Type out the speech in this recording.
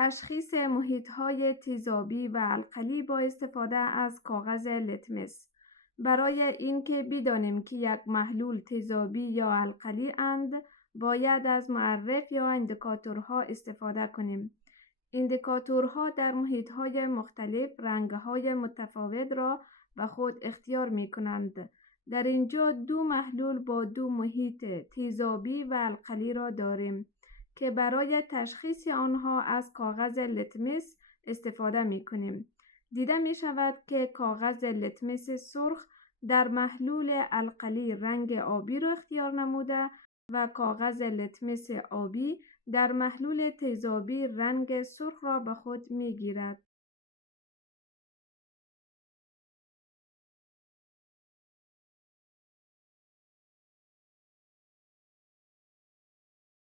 تشخیص محیط‌های تیزابی و القلی با استفاده از کاغذ لتمس. برای اینکه بدانیم که یک محلول تیزابی یا القلی اند، باید از معرف یا اندیکاتورها استفاده کنیم. اندیکاتورها در محیط‌های مختلف رنگ‌های متفاوت را به خود اختیار می‌کنند. در اینجا دو محلول با دو محیط تیزابی و القلی را داریم که برای تشخیص آنها از کاغذ لتمس استفاده می‌کنیم. دیده می‌شود که کاغذ لتمس سرخ در محلول القلی رنگ آبی را اختیار نموده و کاغذ لتمس آبی در محلول تیزابی رنگ سرخ را به خود می‌گیرد.